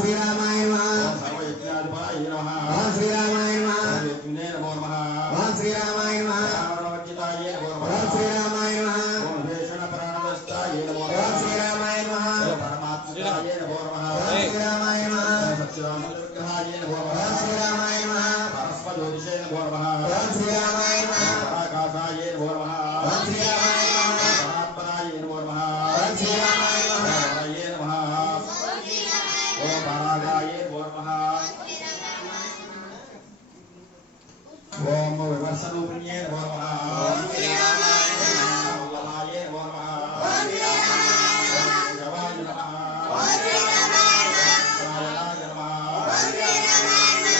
శ్రీరామాయ నమః సర్వయజ్ఞాధిపాయ నమః శ్రీరామాయ నమః యజ్ఞే నమో నమః శ్రీరామాయ నమః రావణవచ్చితాయ నమో నమః శ్రీరామాయ నమః భీషణ ప్రాణదస్తాయ నమో నమః శ్రీరామాయ నమః పరమాత్మకాయ నమో నమః శ్రీరామాయ నమః సత్యరామచంద్రగ్రహాయ నమో నమః శ్రీరామాయ నమః పరస్పజ్యోతిషే నమో నమః శ్రీరామాయ నమః పరాకాశాయ నమో నమః శ్రీరామాయ నమః పరాత్పరాయ నమో నమః శ్రీరామాయ నమః హరయే నమః ఓం పరాగాయ నమో నమః ఓం వివర్షణూపిణ్యే నమో నమః శ్రీరామాయ నమః వల్లభాయ నమో నమః శివాయ నమః శ్రీరామాయ నమః శివాయ నమః శ్రీరామాయ నమః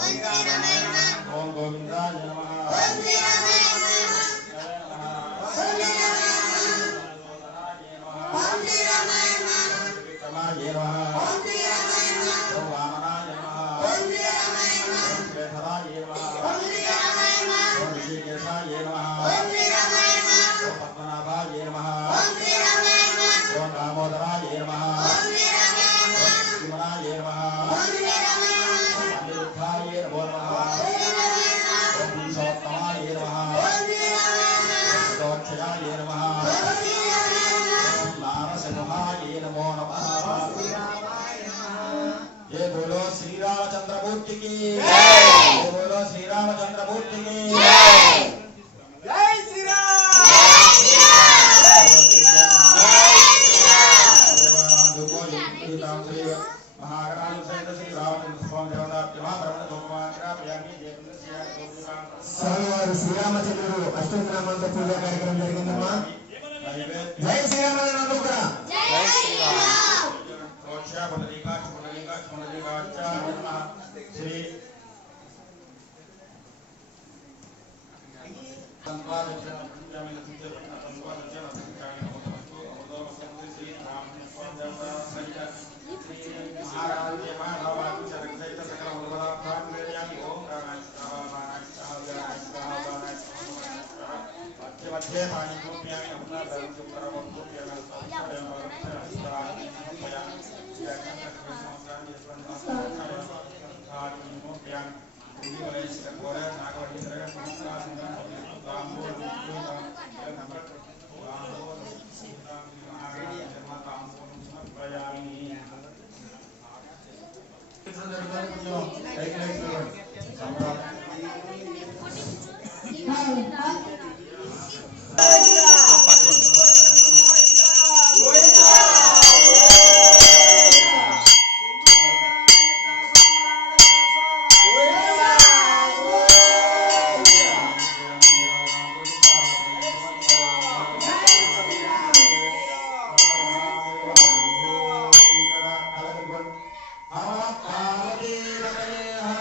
శ్రీరామాయ నమః ఓం గోవిందాయ నమః శ్రీరామాయ నమః శ్రీరామాయ నమః విక్రమాయ నమః శ్రీరామాయ నమః ఓం వామనాయ నమః శ్రీరామాయ నమః శ్రీధరాయ నమః శ్రీరామాయ నమః ఓం ఋషికేశాయ నమః శ్రీరామాయ నమః ఓం పద్మనాభాయ నమః శ్రీరామాయ నమః ఓం దామోదరాయ నమః శ్రీరామాయ నమః శివనాయ నమః శ్రీరామాయ నమః అనిరుద్ధాయ నమో నమః శ్రీరామాయ నమః ఓం పురుషోత్తమాయ నమః శ్రీరామాయ నమః దోక్షయాయ నమః శ్రీరామాయ నమః ఓం నారసింహాయ నమో నమః జయ బోలో శ్రీరామచంద్రమూర్తి కి జయ బోలో శ్రీరామచంద్రమూర్తి కి జై శ్రీరామ్ జై శ్రీరామ్ స్వామివారు శ్రీరామచంద్రుడు అష్టోత్తరామంతో పూజా కార్యక్రమం జరిగిందమ్మా. జై శ్రీరామ కూడా జై శ్రీరామ్ శ్రీ మధ్య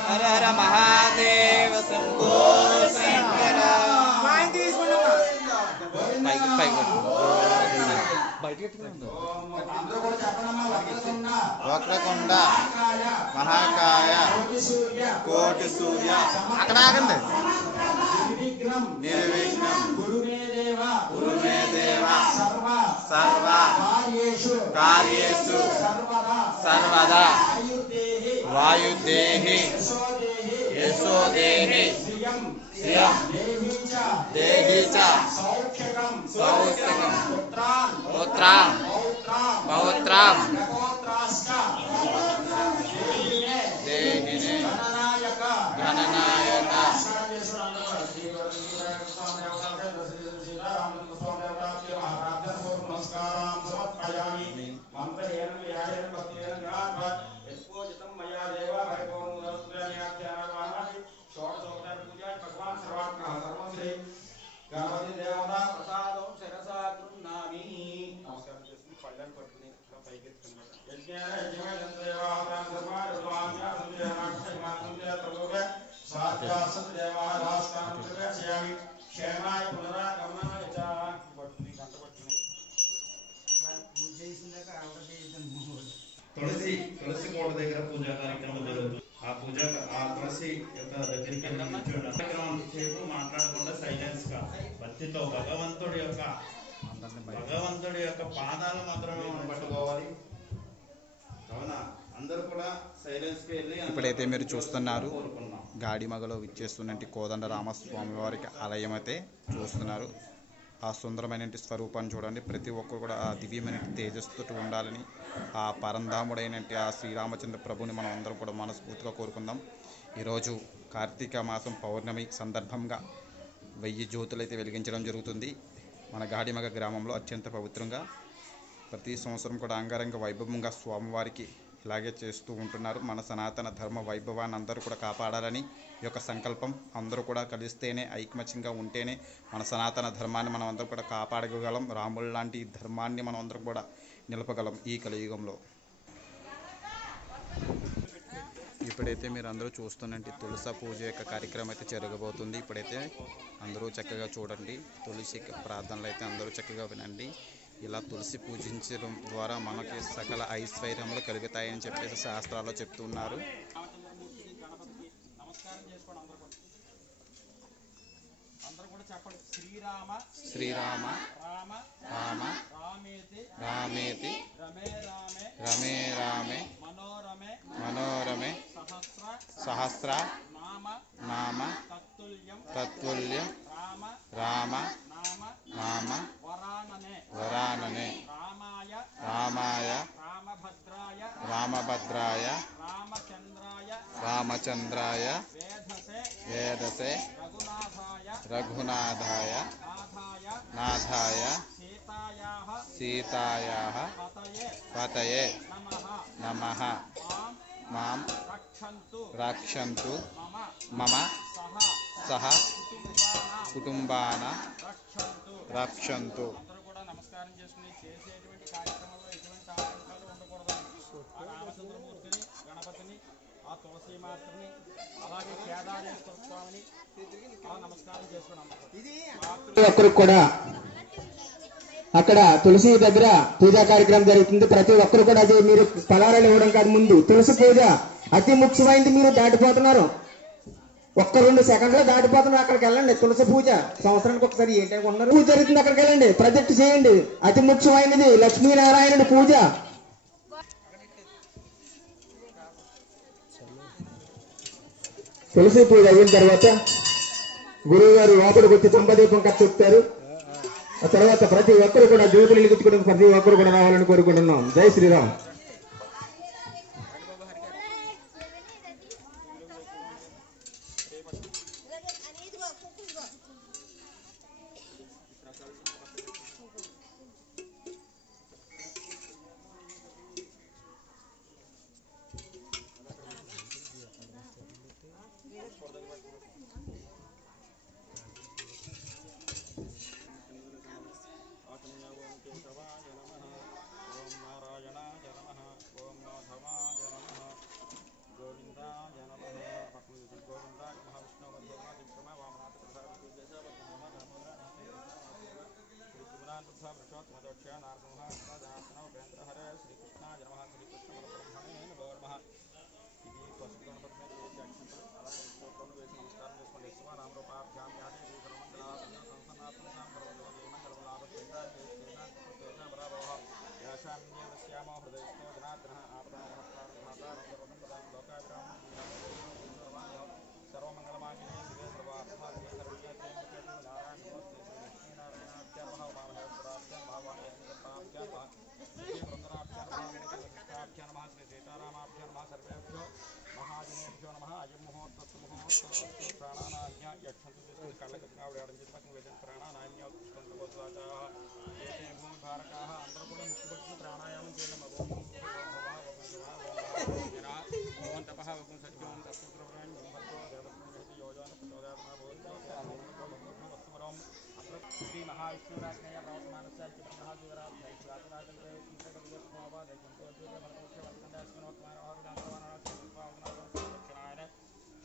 హర హర మహాదేవ శంభో శంకర పైకి పైకి బయటకి వక్రకొండ మహాకాయ కోటి సూర్య అక్కడ ఆగండి నిర్విఘ్నం గురుమే దేవ సర్వ కార్యేషు సర్వదా వాయుదేహి యశోదేహి శ్రియం దేహి చ సౌఖ్యం పుత్రాం పౌత్రాం దేహినే గణనాయక గణపతి దేవతా ప్రసాదం శిరసా గృహ్ణామి. నమస్కారం చేసుకుని పళ్ళని పట్టుకుని ఇట్లా పైకి ఎత్తుకున్నమాట. యజ్ఞేన యజ్ఞేంద్రదేవాదాం ధర్మారుద్వాన్యా సంధ్యానాక్షమాత్మజ త్రలోక సాధ్యాసత్ దేవాదాస్తానం ప్రవేశయామి. క్షేమాయ పునరాగమనాయ చ. పట్టుకుని గంట పట్టుకుని తులసి కోట దగ్గర పూజా కార్యక్రమం జరుగుతుంది. ఆ తులసి యొక్క దగ్గరికి కార్యక్రమం సేపు మాట్లాడకుండా సైలెన్స్ గా భక్తితో భగవంతుడి యొక్క పాదాలు మాత్రమే మనం పట్టుకోవాలి. కూడా సైలెన్స్ కి వెళ్ళి ఇప్పుడైతే మీరు చూస్తున్నారు కోరుకున్నాం. గాడిమగలో విచ్చేస్తున్నట్టు కోదండరామస్వామి వారికి ఆలయం అయితే చూస్తున్నారు. ఆ సుందరమైన స్వరూపాన్ని చూడండి. ప్రతి ఒక్కరు కూడా ఆ దివ్యమైన తేజస్సుతో ఉండాలని ఆ పరంధాముడైన ఆ శ్రీరామచంద్ర ప్రభుని మనం అందరం కూడా మనస్ఫూర్తిగా కోరుకుందాం. ఈరోజు కార్తీక మాసం పౌర్ణమి సందర్భంగా 1000 జ్యోతులు అయితే వెలిగించడం జరుగుతుంది. మన గాడిమగ గ్రామంలో అత్యంత పవిత్రంగా ప్రతి సంవత్సరం కూడా అంగరంగ వైభవంగా స్వామివారికి ఇలాగే చేస్తూ ఉంటున్నారు. మన సనాతన ధర్మ వైభవాన్ని అందరూ కూడా కాపాడాలని ఈ యొక్క సంకల్పం. అందరూ కూడా కలిస్తేనే, ఐకమత్యంగా ఉంటేనే మన సనాతన ధర్మాన్ని మనం అందరం కూడా కాపాడగలం. రాముడు లాంటి ధర్మాన్ని మనం అందరం కూడా నిలపగలం ఈ కలియుగంలో. ఇప్పుడైతే మీరు అందరూ చూస్తున్నట్టు తులసి పూజ యొక్క కార్యక్రమం అయితే జరగబోతుంది. ఇప్పుడైతే అందరూ చక్కగా చూడండి. తులసి ప్రార్థనలు అయితే అందరూ చక్కగా వినండి. ఇలా తులసి పూజించడం ద్వారా మనకి సకల ఐశ్వర్యములు కలుగుతాయని చెప్పేసి శాస్త్రాల్లో చెప్తున్నారు. శ్రీరామ శ్రీరామ రామ రామ రామేతి రామేతి రమే రామే రమే రామే మనోరమే మనోరమే సహస్ర నామ నామ తత్తుల్యం తత్తుల్యం రామ రామ నామ నామ వరాననే వరాననే రామాయ రామాయ రామభద్రాయ రామభద్రాయ రామచంద్రాయ రామచంద్రాయ వేధసే వేదసే రఘునాథాయ రఘునాథాయ నాథాయ నాథాయ సీతాయాః సీతాయాః పతయే పతయే నమః నమః మాం మాం రక్షంతు రక్షంతు మమ మమ సహ సహ కుటుంబాన రక్షంతు రక్షంతు. అందరూ కూడా నమస్కారం చేసుకుని చేసేటువంటి కార్యక్రమంలో ఎటువంటి ఆటంకాలు ఉండకూడదు. ఆ రామచంద్రమూర్తిని, గణపతిని, ఆ తులసి మాత్రని, అలాగే కేదారేశ్వర స్వామిని అలా నమస్కారం చేసుకున్నాం. ప్రతి ఒక్కరికి కూడా అక్కడ తులసి దగ్గర పూజా కార్యక్రమం జరుగుతుంది. ప్రతి ఒక్కరు కూడా అది మీరు ఫలారాలు ఇవ్వడం కాదు, ముందు తులసి పూజ అతి ముఖ్యమైనది. మీరు దాటిపోతున్నారు, 1-2 సెకండ్లో దాటిపోతున్నారు. అక్కడికి వెళ్ళండి. తులసి పూజ సంవత్సరానికి ఒకసారి ఏంటంటే ఉన్నారు పూజ జరుగుతుంది. అక్కడికి వెళ్ళండి, ప్రొజెక్ట్ చేయండి. అతి ముఖ్యమైనది లక్ష్మీనారాయణుడి పూజ. తులసి పూజ అయిన తర్వాత గురువు గారు లోపలికి వచ్చి తుంపదీపం కథ చెప్తారు. ఆ తర్వాత ప్రతి ఒక్కరు కూడా జ్యోతులు వెలిగించుకోవడం ప్రతి ఒక్కరు కూడా రావాలని కోరుకుంటున్నాం. జై శ్రీరామ్.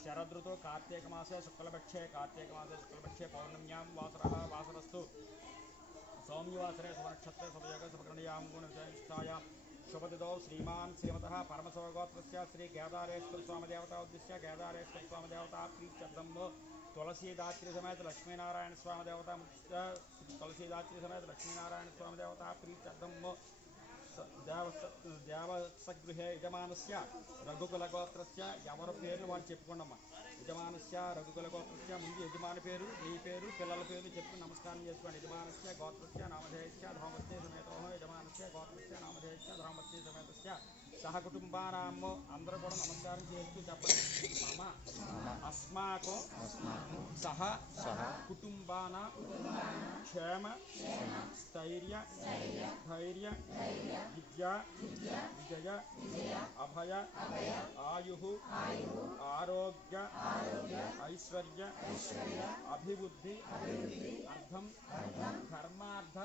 शरदृतु कार्तिक मासे शुक्लपक्षे पौर्णम्यां वासरः वासरस्तु सौम्यवासरे शुभनक्षत्रे शुभयोगे शुभकर्णयां गुणविषयां शुभतिथौ श्रीमान् श्रीमतः परमशिवगोत्रस्य श्री केदारेश्वर स्वामिदेवता उद्दिश्य केदारेश्वर स्वामिदेवता प्रीत्यर्थं तुलसीदात्री समेत लक्ष्मीनारायण स्वामिदेवता तुलसीदात्री समेत लक्ष्मीनारायण स्वामिदेवता प्रीत्यर्थं దేవసగృహే యజమానస్య రఘుకులగోత్రస్య ఎవరి పేర్లు వాళ్ళు చెప్పుకోండమ్మా. యజమానస్య రఘుకులగోత్రస్య ముందు యజమాని పేరు, మీ పేరు, పిల్లల పేరు చెప్పి నమస్కారం చేసుకోండి. యజమానస్య గోత్రస్య నామధేయస్య ధర్మస్య సమేతో యజమానస్య గోత్రస్య నామధేయస్య ధర్మస్య సమేతస్య సహ కుటుంబానాం అందరూ కూడా నమస్కారం చేస్తూ చెప్పండి. మమ అస్మాకం సహ కుటుంబాన క్షేమ స్థైర్య ధైర్య విద్యా విజయ అభయ ఆయు ఆరోగ్య ఐశ్వర్య అభివృద్ధి అర్థం ధర్మార్థ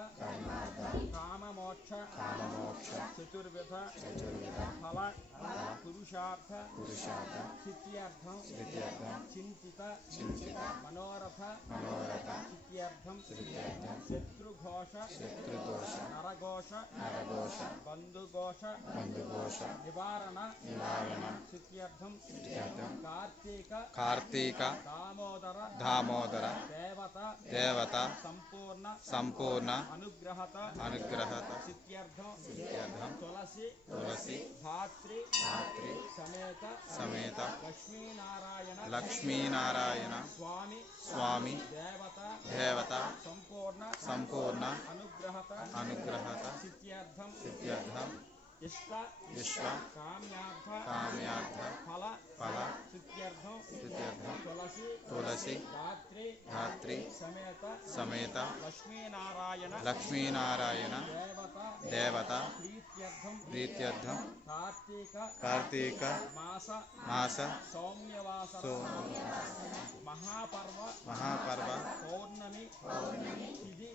కామమోక్ష చతుర్విధ ఫల పురుషార్థ సిద్ధ్యర్థం చింతిత మనోరథ సిద్ధ్యర్థం శత్రుఘోష నరఘోష బంధుఘోష నివారణ సిద్ధ్యర్థం కార్తీక దామోదర దేవత సంపూర్ణ అనుగ్రహత సిద్ధ్యర్థం తులసి ధాత్రి సమేత లక్ష్మీనారాయణ స్వామి దేవత సంపూర్ణ అనుగ్రహత సిద్ధ్యర్థం ఇష్ట కామ్యార్థ ఫల సిద్ధ్యర్థం తులసి ధాత్రి సమేత లక్ష్మీనారాయణ దేవత ప్రీత్యర్థం కార్తీక మాస సౌమ్యవాస మహాపర్వ పౌర్ణమి తిథి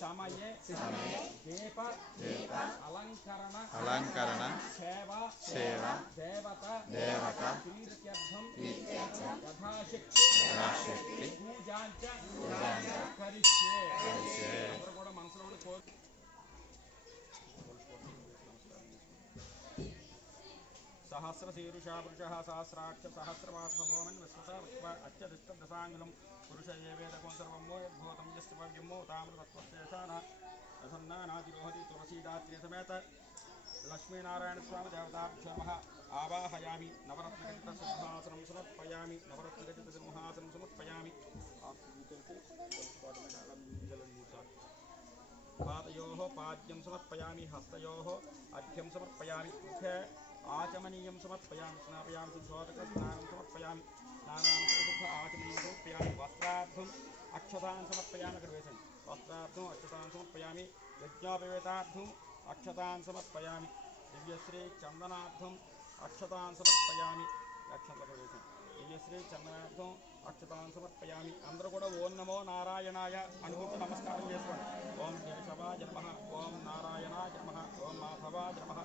సమయే దీప అలంకరణ సేవ దేవత ప్రీత్యర్థం యథాశక్తి పూజాంచ కరిష్యే. అందరూ కూడా మనసులో సహస్రశీరుషా పురుష సహస్రాక్ష సహస్రవాసభవన్ విశ్వస అత్యధిష్టదశాంగులం పురుష ఏ వేదకం సర్వమో యద్భూతం యస్వవ్యమో తామృతత్వశేషాన ప్రసన్నానాదిరోహతి తులసీదాత్రి సమేత లక్ష్మీనారాయణ స్వామి దేవతాభ్యో నమః. ఆవాహయామి నవరత్నగజిత సింహాసనం సమర్పయామి నవరత్నగజిత సింహాసనం సమర్పయామి. పాదయోః పాద్యం సమర్పయామి హస్తయోః అర్ఘ్యం సమర్పయామి. ముఖే ఆచమనీయం సమర్పయామి. స్నాపయామి శుద్ధోదక స్నానం సమర్పయామి. స్నానానంతరం శుద్ధ ఆచమనీయం సమర్పయామి. వస్త్రార్థం అక్షతాన్ సమర్పయామి. అక్కడ వేసండి. వస్త్రార్థం అక్షతాన్ సమర్పయామి. యజ్ఞోపవేతార్థం అక్షతాన్ సమర్పయామి. దివ్యశ్రీ చందనార్థం అక్షతాన్ సమర్పయామి. అక్షతలకు వేసండి. దివ్యశ్రీ చందనార్థం అక్షతాన్ సమర్పయామి. అందరూ కూడా ఓం నమో నారాయణాయ అనుకుంటూ నమస్కారం చేసుకోండి. ఓం కేశవాయ నమః, ఓం నారాయణాయ నమః, ఓం మాధవాయ నమః,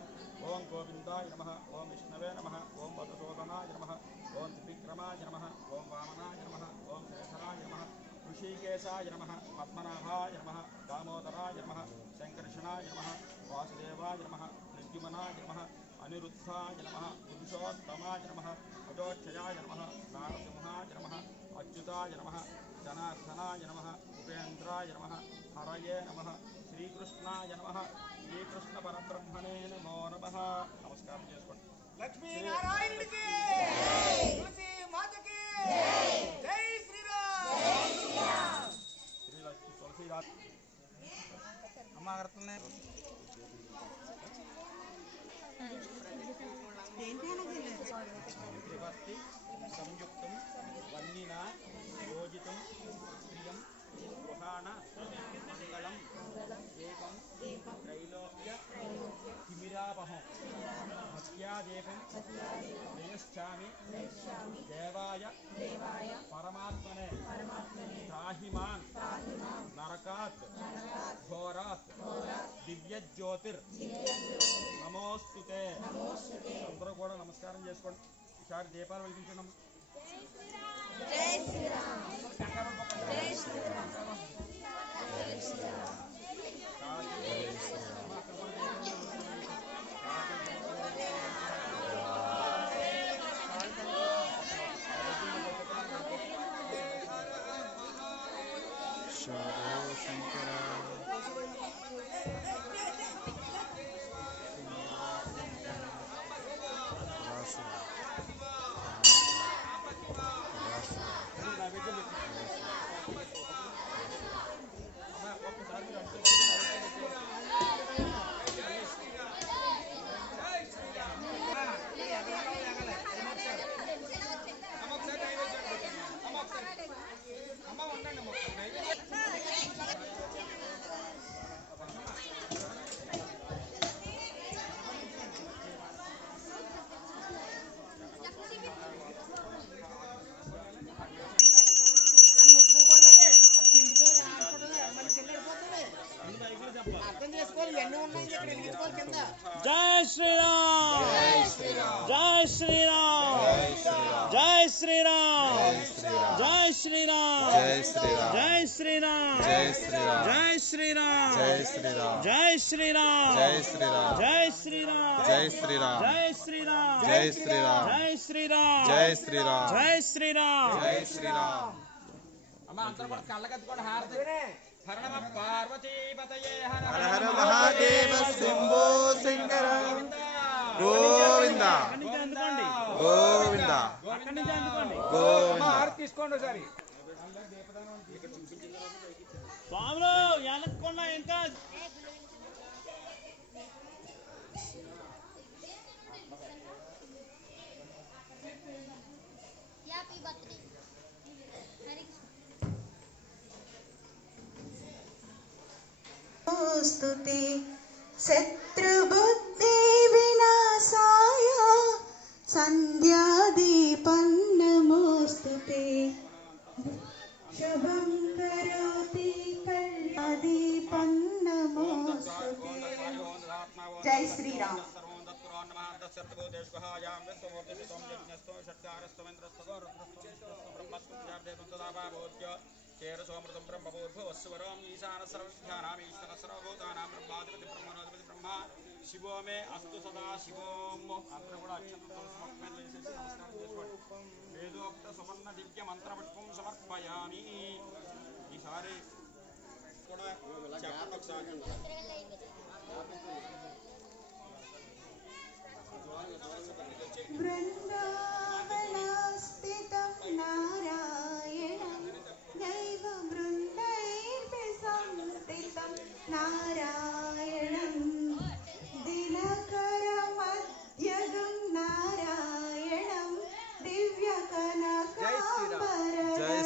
ఓం గోవిందాయ నమః, ఓం విష్ణవే నమః, ఓం మధుసూదనాయ నమః, ఓం త్రివిక్రమాయ నమః, ఓం వామనాయ నమః, ఓం శేషరాయ నమః, ఋషికేశాయ నమః, పద్మనాభాయ నమః, దామోదరాయ నమః, శంకర్షణాయ నమః, వాసుదేవాయ నమః, ప్రద్యుమ్నాయ నమః, అనిరుద్ధాయ నమః, పురుషోత్తమాయ నమః, అజోక్షయాయ నమః, నారసింహాయ నమః, అచ్యుతాయ నమః, జనార్దనాయ నమః, ఉపేంద్రాయ నమః, హరయే నమః, శ్రీకృష్ణాయ నమః, శ్రీకృష్ణ పరబ్రహ్మణే నమో నమః. నమస్కారం చేసుకోండి. లక్ష్మీనారాయణుడికి తులసి మాతకి జై శ్రీరామ్. శ్రీ లక్ష్మీ తులసీదాస్ అమ్మ అగరత్తుల్ని విభక్తి సంయుక్తం వన్నిన యోజితం ప్రియం గృహాణ మంగళం ఏకం త్రైలోక్య తిమిరాపహం భక్త్యాదేపం ప్రయశ్చామి దేవాయ పరమాత్మనే త్రాహిమాన్ నరకాత్ ఘోరాత్ దివ్యజ్యోతిర్ నమోస్తుతే. అందరూ కూడా నమస్కారం చేసుకోండి. ఈసారి దీపాలు వెలిగించండి. జై శ్రీరామ్. జై శ్రీరామ్. జై శ్రీరామ్. శంకర జై శ్రీరామ్ జై శ్రీరామ్ జై శ్రీరామ్ జై శ్రీరామ్ జై శ్రీరామ్ జై శ్రీరామ్ జై శ్రీరామ్ జై శ్రీరామ్ జై శ్రీరామ్ జై శ్రీరామ్ జై శ్రీరామ్ జై శ్రీరామ్ జై శ్రీరామ్ జై శ్రీరామ్ జై శ్రీరామ్ జై శ్రీరామ్ జై శ్రీరామ్ జై శ్రీరామ్. అమ్మ అందరూ కూడా కళ్ళకత్తుకోండి హారతి. హర నమ పార్వతీపతయే హర హర మహాదేవ శంభో శంకర గోవింద గోవింద గోవింద. తీసుకోండి ఒకసారి స్వాములు వెనక్కుండా ఇంకా स्तुते शत्रुबुद्धि विनाशाय संध्यादीपं नमोस्तुते शुभं करोति कल्यादीपं नमोस्तुते. जय श्री राम. सोमृतं ब्रह्मभूर्भुवस्वरं ईशान सर्वविद्यानामीश्वर सर्वभूतानां ब्रह्माधिपति ब्रह्मणोधिपति ब्रह्मा शिवो मे अस्तु सदा शिवोम. అందరూ కూడా అక్షంతలతో సమర్పణ చేసేసి నమస్కారం చేసుకోండి. వేదోక్త సువర్ణ దివ్య మంత్రపుష్పం సమర్పయామి. ఈసారి కూడా చెప్పండి ఒకసారి. वृन्दावनस्थितं नारायणं दैववृन्दैर्भि संस्थितं नारायणं दिनकरमध्यगं नारायणं दिव्यकनकाम्बरधरं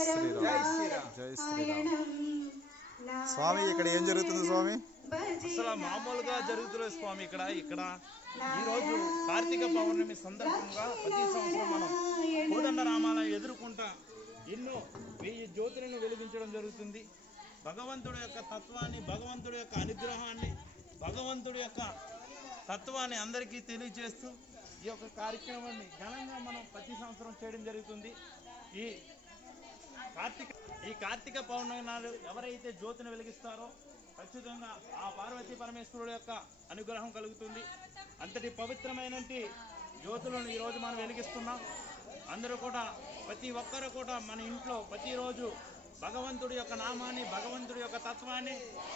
స్వామి ఇక్కడ ఏం జరుగుతుంది స్వామి? అసలు మామూలుగా జరుగుతున్న స్వామి ఇక్కడ ఈరోజు కార్తీక పౌర్ణమి సందర్భంగా ప్రతి సంవత్సరం మనం కోదండ రామాలయం ఎదుర్కొంటా ఎన్నో 1000 జ్యోతులను వెలిగించడం జరుగుతుంది. భగవంతుడి యొక్క తత్వాన్ని, భగవంతుడి యొక్క అనుగ్రహాన్ని, భగవంతుడి యొక్క తత్వాన్ని అందరికీ తెలియజేస్తూ ఈ యొక్క కార్యక్రమాన్ని ఘనంగా మనం ప్రతి సంవత్సరం చేయడం జరుగుతుంది. ఈ కార్తీక పౌర్ణమి నాడు ఎవరైతే జ్యోతిని వెలిగిస్తారో ఖచ్చితంగా ఆ పార్వతీ పరమేశ్వరుడు యొక్క అనుగ్రహం కలుగుతుంది. అంతటి పవిత్రమైన జ్యోతులను ఈరోజు మనం వెలిగిస్తున్నాం. అందరూ కూడా ప్రతి ఒక్కరు కూడా మన ఇంట్లో ప్రతిరోజు భగవంతుడి యొక్క నామాన్ని, భగవంతుడి యొక్క తత్వాన్ని,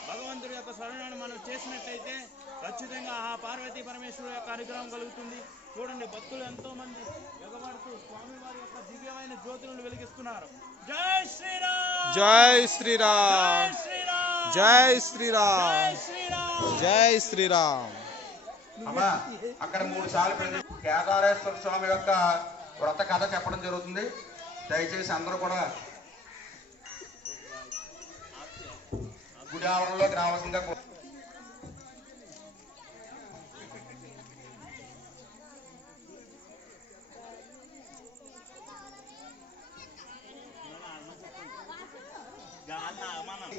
భగవంతుడి యొక్క స్మరణను మనం చేసినట్టయితే ఖచ్చితంగా ఆ పార్వతీ పరమేశ్వరుడు యొక్క అనుగ్రహం కలుగుతుంది. చూడండి, భక్తులు ఎంతో మంది ఎగబడుతూ స్వామివారి యొక్క దివ్యమైన జ్యోతులను వెలిగిస్తున్నారు. జై శ్రీరామ్ జై శ్రీరామ్ జై శ్రీరామ్ జై శ్రీరామ్. అమ్మా అక్కడ 3 సార్లు కేదారేశ్వర స్వామి యొక్క వ్రత కథ చెప్పడం జరుగుతుంది. దయచేసి అందరూ కూడా గుడి ఆవరణలోకి రావాల్సిందిగా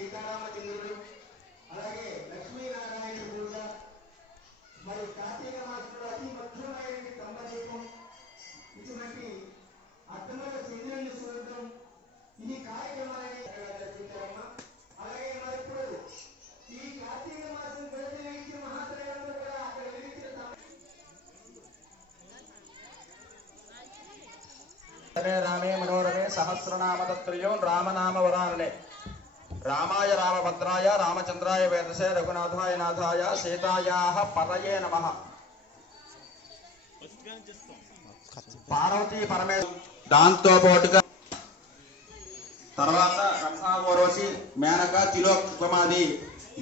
సీతారామచంద్రుడు అలాగే లక్ష్మీనారాయణ పూజ మరి కార్తీక మాసంలో అతి మధురమైన తంబదీపం ఇటువంటి అర్థమైన చంద్రుని చూడటం ఈ కార్యక్రమాన్ని జరిపించారమ్మా. అలాగే మరి ఇప్పుడు ఈ కార్తీక మాసం గడిచిన మహాత్రేయులందరూ కూడా అక్కడ వెలిగించిన రామే మనోరమే సహస్రనామ తత్రయం రామనామ వరాననే రామాయ రామభద్రాయ రామచంద్రాయ వేదసే రఘునాథాయ నాథాయ సీతాయాః పరయే నమః. పార్వతీ పరమేశ్వర దాంతో పాటుగా తర్వాత బ్రహ్మావరోసి మేనక తిలోత్తమాది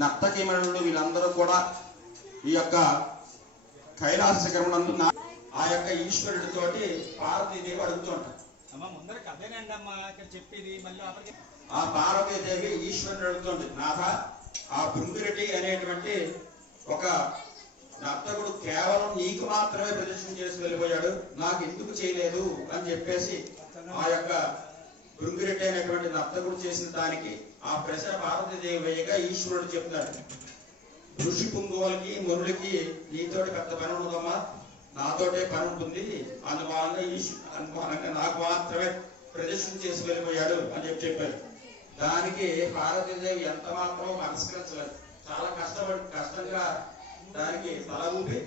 నర్తకీమణులు వీళ్ళందరూ కూడా ఈ యొక్క కైలాస శిఖరమునందు ఆ యొక్క ఈశ్వరుడితోటి పార్వతీదేవి అడుగుతూ ఉంటారు. ఆ పార్వతీదేవి ఈశ్వరుడు అడుగుతుంది, నాథ ఆ భృంగిరెడ్డి అనేటువంటి ఒక నర్తకుడు కేవలం నీకు మాత్రమే ప్రదర్శన చేసి వెళ్ళిపోయాడు, నాకు ఎందుకు చేయలేదు అని చెప్పేసి ఆ యొక్క భృంగిరెడ్డి అనేటువంటి నర్తకుడు చేసిన దానికి ఆ ప్రశ్న పార్వతీదేవి వేయగా ఈశ్వరుడు చెప్తాడు, ఋషి పుంగువులకి మునులకి నీతోటి పెద్ద పని ఉన్నదమ్మా, నాతోటే పని ఉంటుంది, అందువలన నాకు మాత్రమే ప్రదర్శన చేసి వెళ్ళిపోయాడు అని చెప్పారు. దానికి పార్వతీదేవి ఎంత మాత్రం మనస్కరించలేదు. చాలా కష్టంగా దానికి తల ఊపి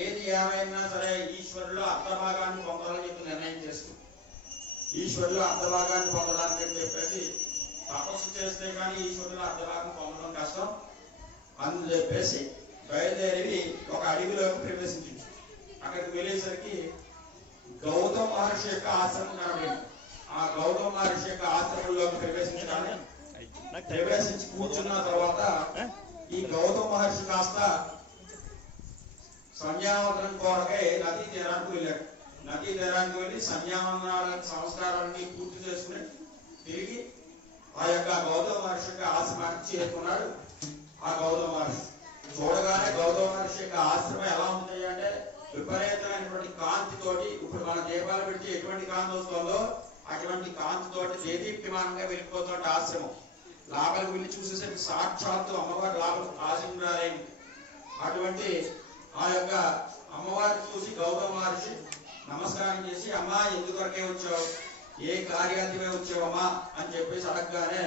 ఏది ఏమైనా సరే ఈశ్వరులో అర్ధభాగాన్ని పొందాలని చెప్పి నిర్ణయం చేస్తూ ఈశ్వరులో అర్ధభాగాన్ని పొందడానికి అని చెప్పేసి తపస్సు చేస్తే కానీ ఈశ్వరులో అర్ధభాగం పొందడం కష్టం అని చెప్పేసి బయలుదేరి ఒక అడవిలోకి ప్రవేశించింది. అక్కడికి వెళ్ళేసరికి గౌతమ మహర్షి యొక్క ఆశ్రమం కనబడింది. ఆ గౌతమ మహర్షి యొక్క ఆశ్రమంలోకి ప్రవేశించి కూర్చున్న తర్వాత ఈ గౌతమ మహర్షి కాస్త సంధ్యావందనం కొరకై నదీ తీరానికి వెళ్ళాడు. నదీ తీరానికి వెళ్ళి సంధ్యావందనాల సంస్కారాన్ని పూర్తి చేసుకుని తిరిగి ఆ యొక్క గౌతమ మహర్షి యొక్క ఆశ్రమానికి చేరుకున్నాడు. ఆ గౌతమ మహర్షి చూడగానే గౌతమ మహర్షి యొక్క ఆశ్రమం ఎలా ఉంటుంది అంటే విపరీతమైనటువంటి కాంతితోటి, ఇప్పుడు మన దీపాలు పెట్టి ఎటువంటి కాంతి వస్తుందో అటువంటి కాంతితోటి దేదీప్యమానంగా వెళ్ళిపోతుంటే ఆశ్రమం. లోపలికి వెళ్ళి చూసేసరికి సాక్షాత్తు అమ్మవారి లోపలికి ఆశీనురాలైంది. అటువంటి ఆ యొక్క అమ్మవారిని చూసి గౌతమ మహర్షి నమస్కారం చేసి, అమ్మా ఎందుకొరకే వచ్చావు, ఏ కార్యార్థమే వచ్చావమ్మా అని చెప్పేసి అడగగానే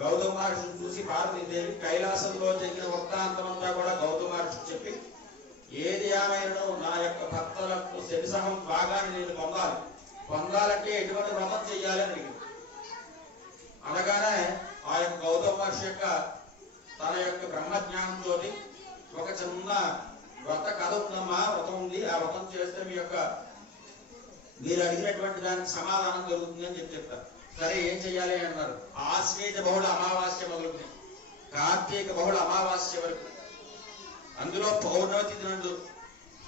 గౌతమ మహర్షిని చూసి పార్వతీదేవి కైలాసంలో జరిగిన వృత్తాంతమంతా కూడా గౌతమ మహర్షి చెప్పి, ఏది ఏమైనా నా యొక్క భక్తులకు శనిసహం భాగాన్ని నేను పొందాలంటే ఎటువంటి వ్రతం చెయ్యాలి అని అడిగింది. అనగానే ఆ యొక్క గౌతమ మహర్షి యొక్క తన యొక్క బ్రహ్మజ్ఞానంతో ఒక చిన్న వ్రత కథ ఉందమ్మా, వ్రతం ఉంది, ఆ వ్రతం చేస్తే మీరు అడిగినటువంటి దానికి సమాధానం దొరుకుతుంది అని చెప్తారు. సరే ఏం చెయ్యాలి అన్నారు. ఆశ్వేత బహుళ అమావాస్య మొదలుకుని కార్తీక బహుళ అమావాస్య వరకు, అందులో పౌర్ణమి తిథి నందు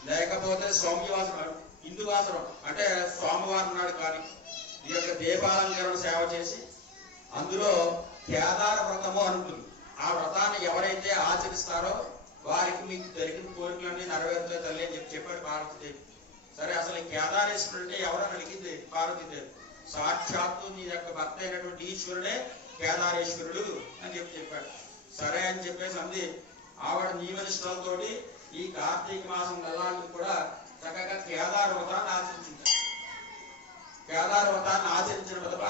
లేకపోతే సౌమ్యవాసనం ఇందువాసనం అంటే సోమవారం నాడు కానీ ఈ యొక్క దీపాలంకరణ సేవ చేసి అందులో కేదార వ్రతము అనుకుంది. ఆ వ్రతాన్ని ఎవరైతే ఆచరిస్తారో వారికి మీకు జరిగిన కోరికలన్నీ నెరవేరుతాయి తల్లి అని చెప్పాడు పార్వతీదేవి. సరే అసలు ఈ కేదారేశ్వరుడు అంటే ఎవరని అడిగింది పార్వతీదేవి. సాక్షాత్తు నీ యొక్క భర్త అయినటువంటి ఈశ్వరుడే కేదారేశ్వరుడు అని చెప్పాడు. సరే అని చెప్పేసి అంది. ఆవిడ నియమనిష్టలతో ఈ కార్తీక మాసం నెలానికి కూడా చక్కగా కేదార వ్రతాన్ని ఆచరించింది. కేదార వ్రతాన్ని ఆచరించిన పిదప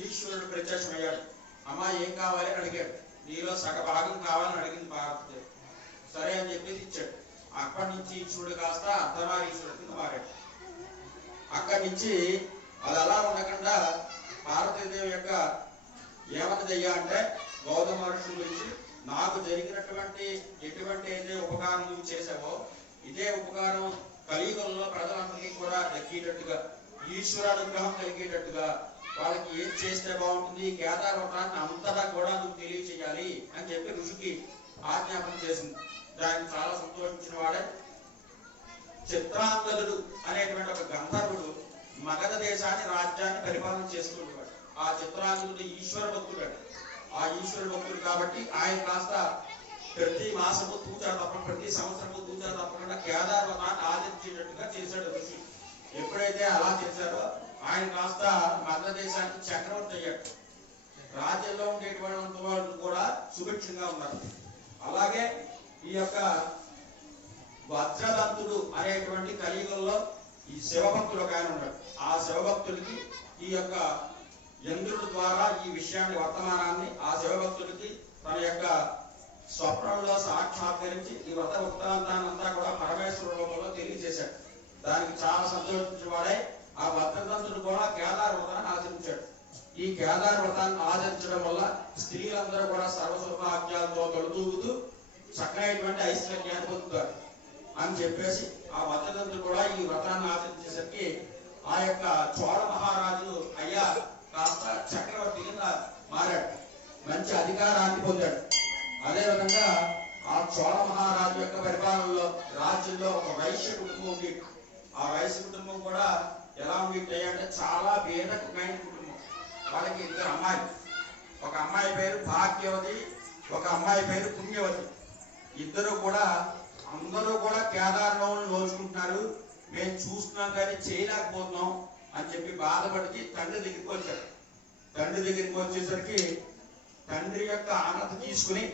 ఈశ్వరుడు ప్రత్యక్షమయ్యాడు. అమ్మా ఏం కావాలి అని అడిగాడు. నీలో సగ భాగం కావాలని అడిగింది పార్వతీదేవి. సరే అని చెప్పేసి ఇచ్చాడు. అక్కడి నుంచి ఈశ్వరుడు కాస్త అర్ధనారీశ్వరుడు కింద మారాడు. అక్కడి నుంచి అది అలా ఉండకుండా పార్వతీదేవి యొక్క ఏమన్నది అయ్యా అంటే గౌతమ మహర్షి గురించి, నాకు జరిగినటువంటి ఎటువంటి అయితే ఉపకారం నువ్వు చేసావో ఇదే ఉపకారం కలియుగంలో ప్రజలందరికీ కూడా దక్కేటట్టుగా, ఈశ్వర అనుగ్రహం కలిగేటట్టుగా వాళ్ళకి ఏం చేస్తే బాగుంటుంది, ఈ కేదార వ్రతాన్ని అంతటా కూడా నువ్వు తెలియచేయాలి అని చెప్పి ఋషికి ఆజ్ఞాపన చేసింది. దాన్ని చాలా సంతోషించిన వాడే చిత్రాంగదుడు అనేటువంటి ఒక గంధర్వుడు మగధ దేశాన్ని రాజ్యాన్ని పరిపాలన చేసుకుంటున్నాడు. ఆ చిత్రాంగదుడు ఈశ్వర భక్తుడు. ఆ ఈశ్వర భక్తుడు కాబట్టి ఆయన కాస్త ప్రతి మాసము తూచా తప్పకుండా, ప్రతి సంవత్సరము తూచా తప్పకుండా కేదార వ్రతాన్ని ఆచరించేటట్టుగా చేశాడు ఋషి. ఎప్పుడైతే అలా చేశారో ఆయన కాస్త మగధ దేశానికి చక్రవర్తి అయ్యాడు. రాజ్యంలో ఉండేటువంటి వాళ్ళు కూడా సుభిక్షంగా ఉన్నారు. అలాగే ఈ యొక్క వజ్రదంతుడు అనేటువంటి కలియుగంలో ఈ శివభక్తుడు ఒక ఆయన ఉన్నాడు. ఆ శివభక్తుడికి ఈ యొక్క ఇంద్రుడి ద్వారా ఈ విషయాన్ని వర్తమానాన్ని ఆ శివభక్తుడికి తన యొక్క స్వప్నంలో సాక్షాత్కరించి ఈ వ్రత వృత్తాంతాన్ని అంతా కూడా పరమేశ్వర రూపంలో తెలియజేశాడు. దానికి చాలా సంతోషించిన వాడే ఆ వజ్రదంతుడు కూడా కేదార వ్రతాన్ని ఆచరించాడు. ఈ కేదార వ్రతాన్ని ఆచరించడం వల్ల స్త్రీలందరూ కూడా సర్వసౌభాగ్యాలతో తొలతూగుతూ చక్కనైనటువంటి ఐశ్వర్యాన్ని పొందుతారు అని చెప్పేసి ఆ వజ్రదంతుడు కూడా ఈ వ్రతాన్ని ఆచరించేసరికి ఆ యొక్క చోళ మహారాజు అయ్యా కాస్త చక్రవర్తి కింద మారాడు, మంచి అధికారాన్ని పొందాడు. అదేవిధంగా ఆ చోళ మహారాజు యొక్క పరిపాలనలో రాజ్యంలో ఒక వైశ్య కుటుంబం ఉండేది. ఆ వైశ్య కుటుంబం కూడా ఎలా ఉండేది అంటే చాలా భేదమైన కుటుంబం. వాళ్ళకి ఇద్దరు అమ్మాయిలు, ఒక అమ్మాయి పేరు భాగ్యవతి, ఒక అమ్మాయి పేరు పుణ్యవతి. ఇద్దరు కూడా అందరూ కూడా కేదారనవుని నోచుకుంటున్నారు, మేము చూస్తున్నాం కానీ చేయలేకపోతున్నాం అని చెప్పి బాధపడికి తండ్రి దగ్గరికి వచ్చారు. తండ్రి దగ్గరికి వచ్చేసరికి తండ్రి యొక్క ఆనతి తీసుకుని